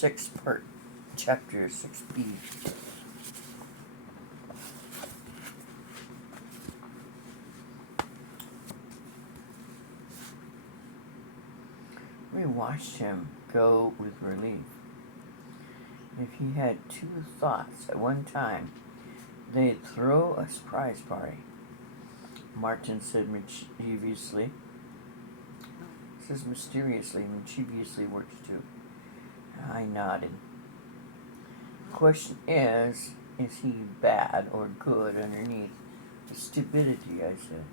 Chapter 6B. We watched him go with relief. If he had two thoughts at one time, they'd throw a surprise party. Martin said mischievously. Says mysteriously, mischievously works too. I nodded. The question is he bad or good underneath the stupidity, I said.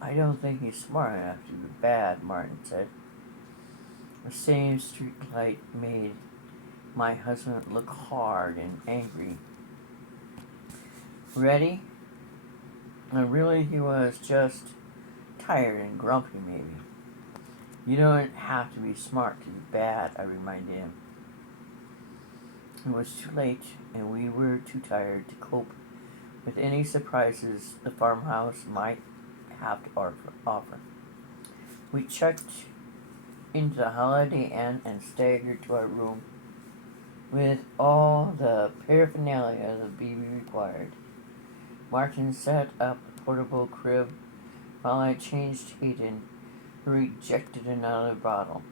I don't think he's smart enough to be bad, Martin said. The same street light made my husband look hard and angry. Ready? And really, he was just tired and grumpy, maybe. You don't have to be smart to be bad, I reminded him. It was too late, and we were too tired to cope with any surprises the farmhouse might have to offer. We checked into the Holiday Inn and staggered to our room with all the paraphernalia the baby required. Martin set up the portable crib while I changed Hayden, who rejected another bottle.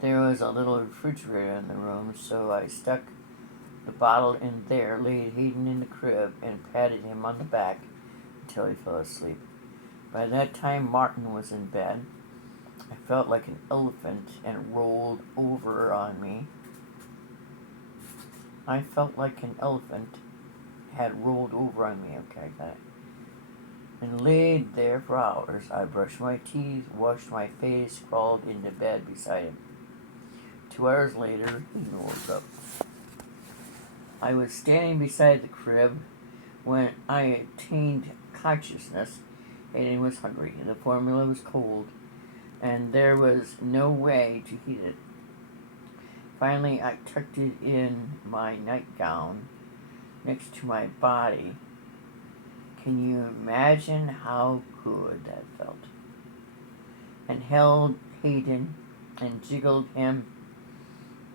There was a little refrigerator in the room, so I stuck the bottle in there, laid Hayden in the crib, and patted him on the back until he fell asleep. By that time, Martin was in bed. I felt like an elephant and rolled over on me. I felt like an elephant had rolled over on me, okay, got it. And laid there for hours. I brushed my teeth, washed my face, crawled into bed beside him. 2 hours later, he woke up. I was standing beside the crib when I attained consciousness. Hayden was hungry. The formula was cold, and there was no way to heat it. Finally, I tucked it in my nightgown next to my body. Can you imagine how good that felt? And held Hayden and jiggled him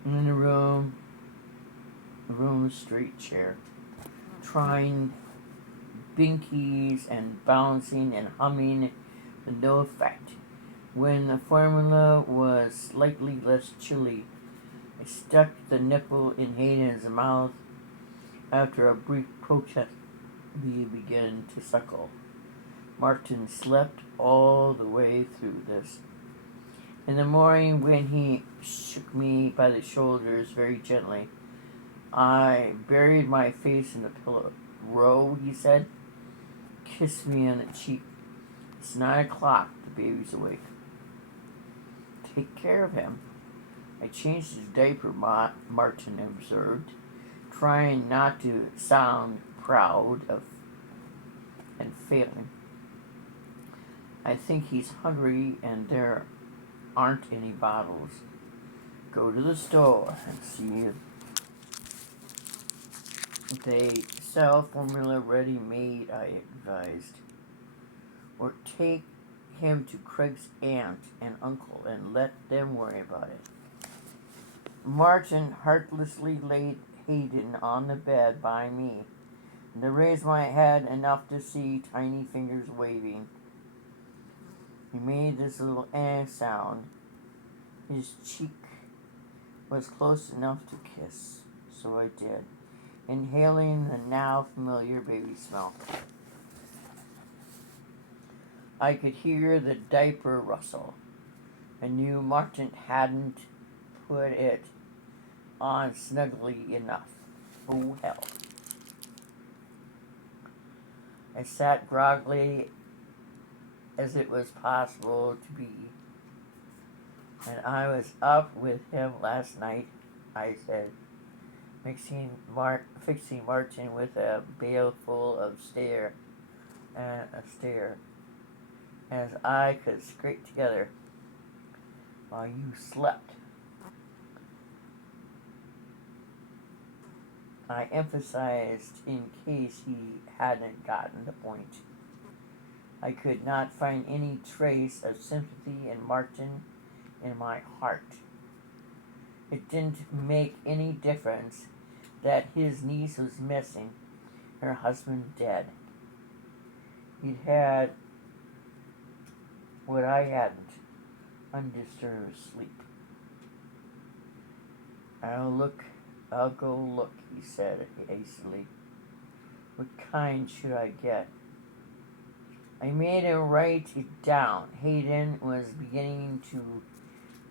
in the room straight chair, trying binkies and bouncing and humming with no effect. When the formula was slightly less chilly, I stuck the nipple in Hayden's mouth. After a brief protest, we began to suckle. Martin slept all the way through this. In the morning, when he shook me by the shoulders very gently, I buried my face in the pillow. Ro, he said, kissed me on the cheek. It's 9 o'clock. The baby's awake. Take care of him. I changed his diaper, Martin observed, trying not to sound proud of and failing. I think he's hungry and there aren't any bottles. Go to the store and see if they sell formula ready-made, I advised. Or take him to Craig's aunt and uncle and let them worry about it. Martin heartlessly laid Hayden on the bed by me, and I raised my head enough to see tiny fingers waving. He made this little sound. His cheek was close enough to kiss, so I did, inhaling the now familiar baby smell. I could hear the diaper rustle. I knew Martin hadn't put it on snugly enough. Oh, hell. I sat groggily as it was possible to be. And I was up with him last night, I said, fixing Martin with a bale full of stare, as I could scrape together while you slept. I emphasized in case he hadn't gotten the point. I could not find any trace of sympathy in Martin in my heart. It didn't make any difference that his niece was missing, her husband dead. He'd had what I hadn't, undisturbed sleep. I'll go look, he said hastily. What kind should I get? I made him write it down. Hayden was beginning to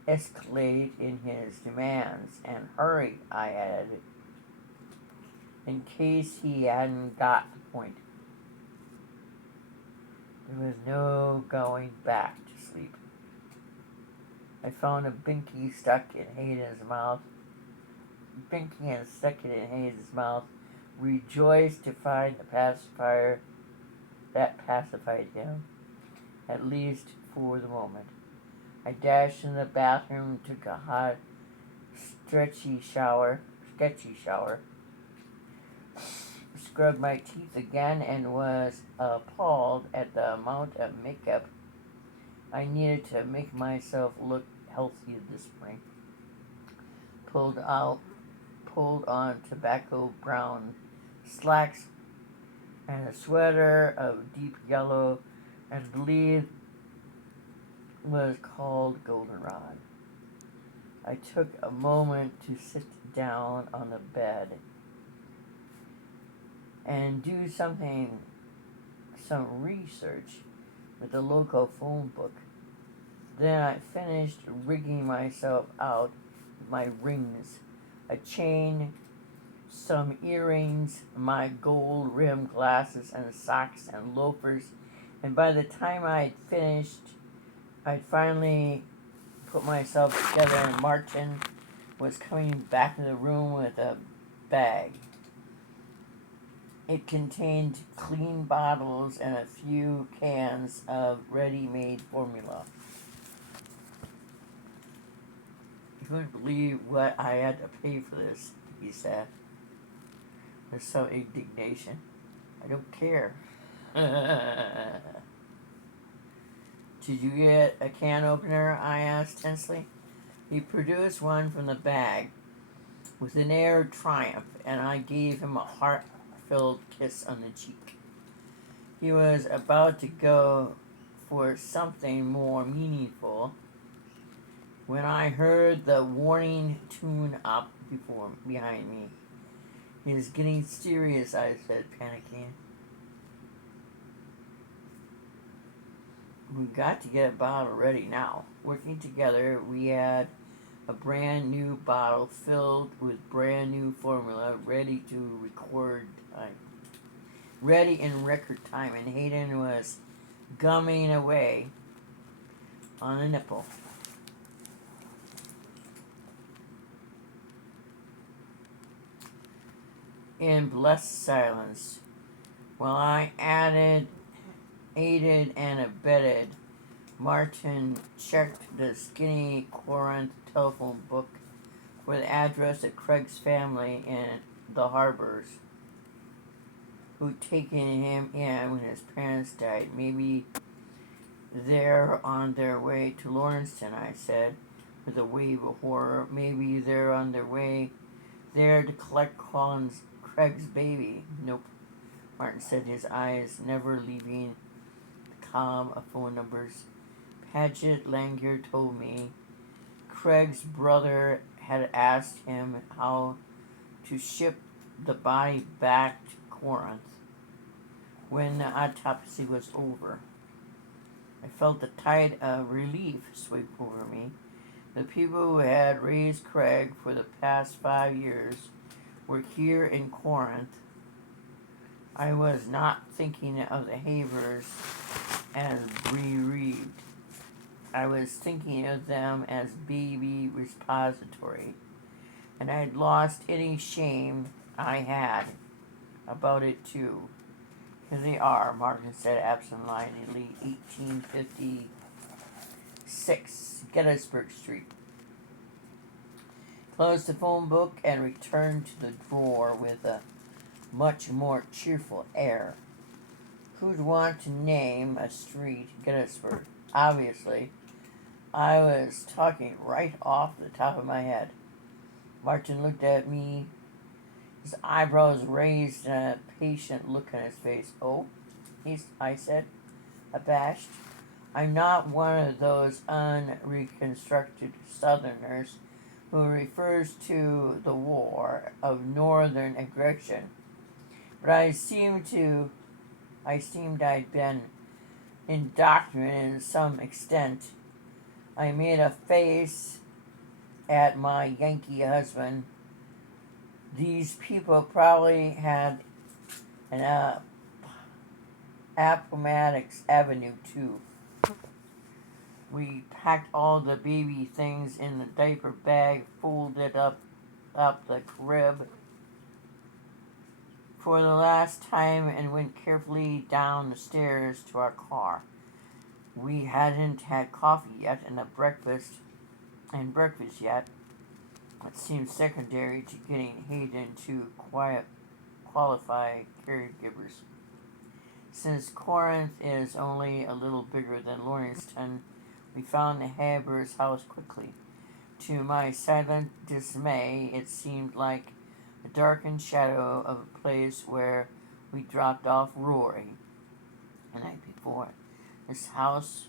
escalate in his demands. And hurry, I added, in case he hadn't got the point. There was no going back to sleep. I found a binky stuck in Hayden's mouth. Binky and stuck it in Hayden's mouth, rejoiced to find the pacifier that pacified him, at least for the moment. I dashed in the bathroom, took a hot, sketchy shower, scrubbed my teeth again, and was appalled at the amount of makeup I needed to make myself look healthy this spring. Pulled on tobacco brown slacks and a sweater of deep yellow, and I believe was called goldenrod. I took a moment to sit down on the bed and do some research with the local phone book. Then I finished rigging myself out with my rings, a chain, some earrings, my gold-rimmed glasses, and socks and loafers. And by the time I'd finished, I'd finally put myself together, and Martin was coming back in the room with a bag. It contained clean bottles and a few cans of ready-made formula. You couldn't believe what I had to pay for this, he said, with some indignation. I don't care. Did you get a can opener? I asked tensely. He produced one from the bag with an air of triumph, and I gave him a heart-filled kiss on the cheek. He was about to go for something more meaningful when I heard the warning tune up behind me. He's getting serious, I said, panicking. We got to get a bottle ready now. Working together, we had a brand new bottle filled with brand new formula, ready in record time, and Hayden was gumming away on a nipple. In blessed silence, while I aided and abetted, Martin checked the skinny Corinth telephone book for the address of Craig's family in the Harbors, who'd taken him in when his parents died. Maybe they're on their way to Lawrencetown, I said, with a wave of horror. Maybe they're on their way there to collect Craig's baby. Nope, Martin said, his eyes never leaving the column of phone numbers. Paget Langer told me Craig's brother had asked him how to ship the body back to Corinth when the autopsy was over. I felt a tide of relief sweep over me. The people who had raised Craig for the past 5 years were here in Corinth. I was not thinking of the Havers as bereaved. I was thinking of them as baby repository, and I'd lost any shame I had about it too. Here they are, Martin said absentmindedly, 1856, Gettysburg Street. Closed the phone book and returned to the drawer with a much more cheerful air. Who'd want to name a street Gettysburg? Obviously, I was talking right off the top of my head. Martin looked at me, his eyebrows raised and a patient look on his face. Oh, I said, abashed. I'm not one of those unreconstructed Southerners who refers to the war of Northern aggression, but I seemed I'd been indoctrinated to some extent. I made a face at my Yankee husband. These people probably had an Appomattox Avenue too. We packed all the baby things in the diaper bag, folded up the crib for the last time, and went carefully down the stairs to our car. We hadn't had coffee yet and breakfast yet. It seemed secondary to getting Hayden to qualify caregivers. Since Corinth is only a little bigger than Lawrencetown, we found the Habers' house quickly. To my silent dismay, it seemed like a darkened shadow of a place where we dropped off Rory the night before. This house,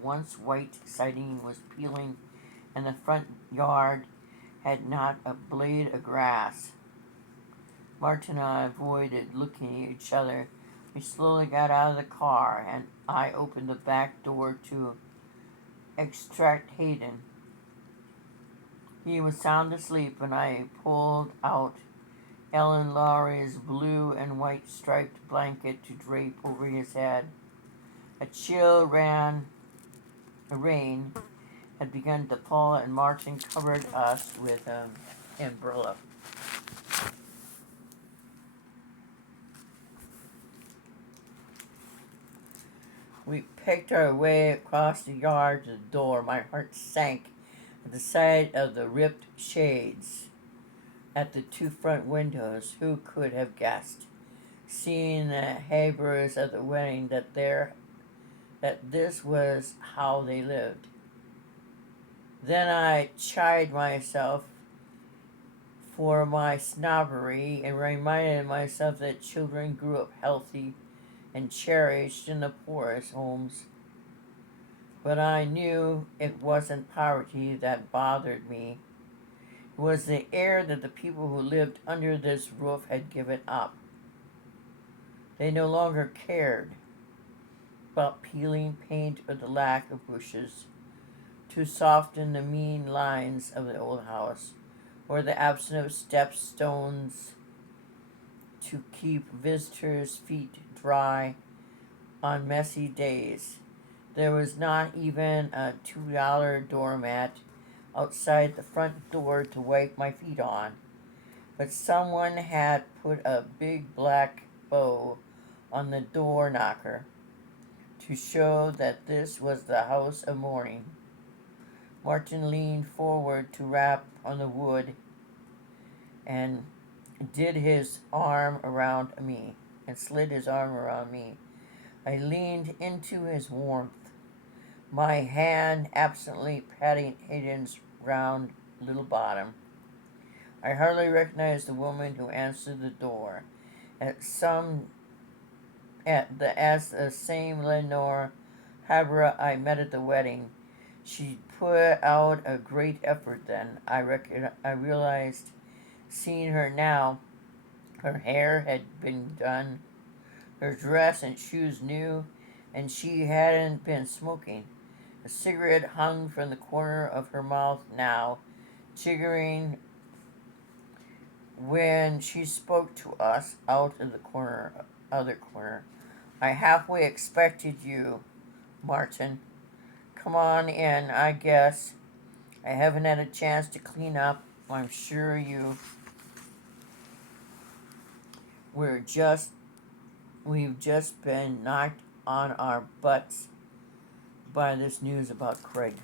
once white siding, was peeling, and the front yard had not a blade of grass. Martin and I avoided looking at each other. We slowly got out of the car, and I opened the back door to extract Hayden. He was sound asleep, and I pulled out Ellen Lowry's blue and white striped blanket to drape over his head. A chill rain had begun to fall, and Martin covered us with an umbrella. We picked our way across the yard to the door. My heart sank at the sight of the ripped shades at the two front windows. Who could have guessed, seeing the Habers at the wedding, that this was how they lived? Then I chid myself for my snobbery and reminded myself that children grew up healthy and cherished in the poorest homes. But I knew it wasn't poverty that bothered me. It was the air that the people who lived under this roof had given up. They no longer cared about peeling paint or the lack of bushes to soften the mean lines of the old house, or the absence of stepstones to keep visitors' feet dry on messy days. There was not even a $2 doormat outside the front door to wipe my feet on, but someone had put a big black bow on the door knocker to show that this was the house of mourning. Martin leaned forward to rap on the wood and slid his arm around me. I leaned into his warmth, my hand absently patting Hayden's round little bottom. I hardly recognized the woman who answered the door as the same Lenore Habra I met at the wedding. She put out a great effort then. I realized, seeing her now. Her hair had been done, her dress and shoes new, and she hadn't been smoking. A cigarette hung from the corner of her mouth now, jiggering when she spoke to us out of the other corner. I halfway expected you, Martin. Come on in, I guess. I haven't had a chance to clean up. I'm sure we've just been knocked on our butts by this news about Craig.